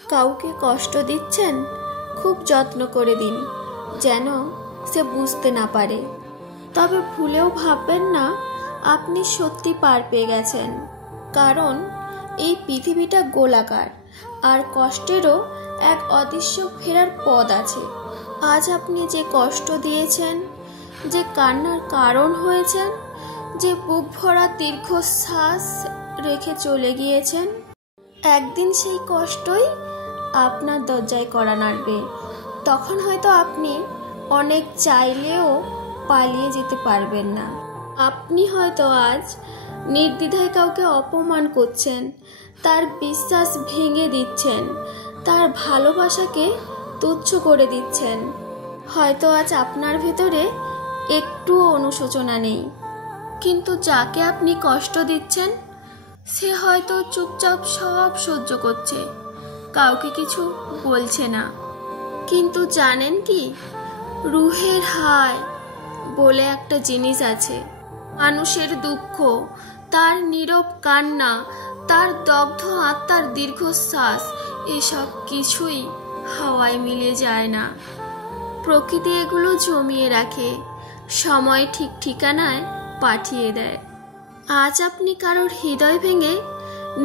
কাউকে কষ্ট দিচ্ছেন, খুব যত্ন করে দিন যেন সে বুঝতে না পারে। তবে ভুলেও ভাববেন না আপনি সত্যি পার পেয়ে গেছেন, কারণ এই পৃথিবীটা গোলাকার আর কষ্টেরও এক অদৃশ্য ফেরার পথ আছে। আজ আপনি যে কষ্ট দিয়েছেন, যে কান্নার কারণ হয়েছেন, যে বুক ভরা দীর্ঘশ্বাস রেখে চলে গিয়েছেন, একদিন সেই কষ্টই আপনার দরজায় কড়া নাড়বে। তখন হয়তো আপনি অনেক চাইলেও পালিয়ে যেতে পারবেন না। আপনি হয়তো আজ নির্দ্বিধায় কাউকে অপমান করছেন, তার বিশ্বাস ভেঙে দিচ্ছেন, তার ভালোবাসাকে তুচ্ছ করে দিচ্ছেন। হয়তো আজ আপনার ভেতরে একটুও অনুশোচনা নেই, কিন্তু যাকে আপনি কষ্ট দিচ্ছেন সে হয়তো চুপচাপ সব সহ্য করছে, কাউকে কিছু বলছে না। কিন্তু জানেন কি, রুহের হায় বলে একটা জিনিস আছে। মানুষের দুঃখ, তার নীরব কান্না, তার দগ্ধ আত্মার দীর্ঘশ্বাস, এসব কিছুই হাওয়ায় মিলে যায় না। প্রকৃতি এগুলো জমিয়ে রাখে, সময় ঠিক ঠিকানায় পাঠিয়ে দেয়। আজ আপনি কারোর হৃদয় ভেঙে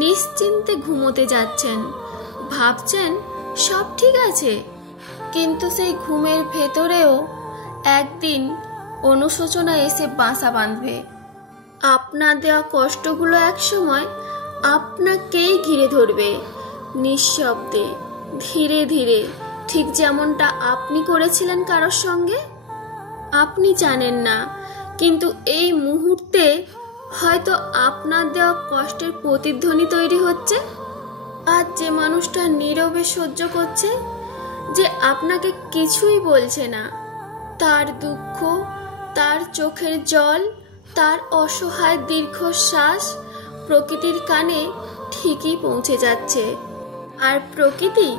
নিশ্চিন্তে ঘুমোতে যাচ্ছেন, ভাবছেন সব ঠিক আছে, কিন্তু সেই ঘুমের ভেতরেও একদিন অনুশোচনা এসে বাসা বাঁধবে। আপনার দেওয়া কষ্টগুলো একসময় আপনাকেই ঘিরে ধরবে, নিঃশব্দে, ধীরে ধীরে, ঠিক যেমনটা আপনি করেছিলেন কারোর সঙ্গে। আপনি জানেন না, কিন্তু এই মুহূর্তে হয়তো আপনার দেওয়া কষ্টের প্রতিধ্বনি তৈরি হচ্ছে। আজ যে মানুষটা নীরবে সহ্য করছে, যে আপনাকে কিছুই বলছে না, তার দুঃখ, তার চোখের জল, তার অসহায় দীর্ঘশ্বাস প্রকৃতির কানে ঠিকই পৌঁছে যাচ্ছে। আর প্রকৃতি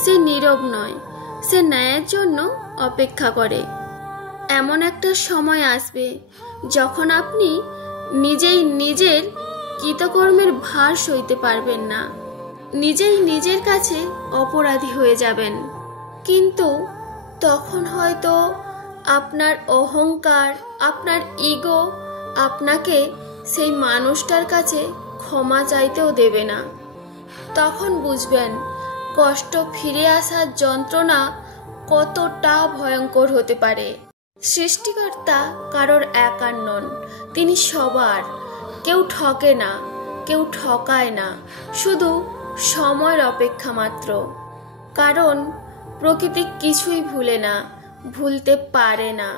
সে নীরব নয়, সে ন্যায়ের জন্য অপেক্ষা করে। এমন একটা সময় আসবে যখন আপনি নিজেই নিজের কৃতকর্মের ভার সইতে পারবেন না, নিজেই নিজের কাছে অপরাধী হয়ে যাবেন। কিন্তু তখন হয়তো আপনার অহংকার, আপনার ইগো আপনাকে সেই মানুষটার কাছে ক্ষমা চাইতেও দেবে না। তখন বুঝবেন কষ্ট ফিরে আসার যন্ত্রণা কতটা ভয়ঙ্কর হতে পারে। সৃষ্টিকর্তা কারোর একার নন, তিনি সবার। কেউ ঠকে না, কেউ ঠকায় না, শুধু সময়ের অপেক্ষা মাত্র। কারণ প্রকৃতি কিছুই ভুলে না, ভুলতে পারে না।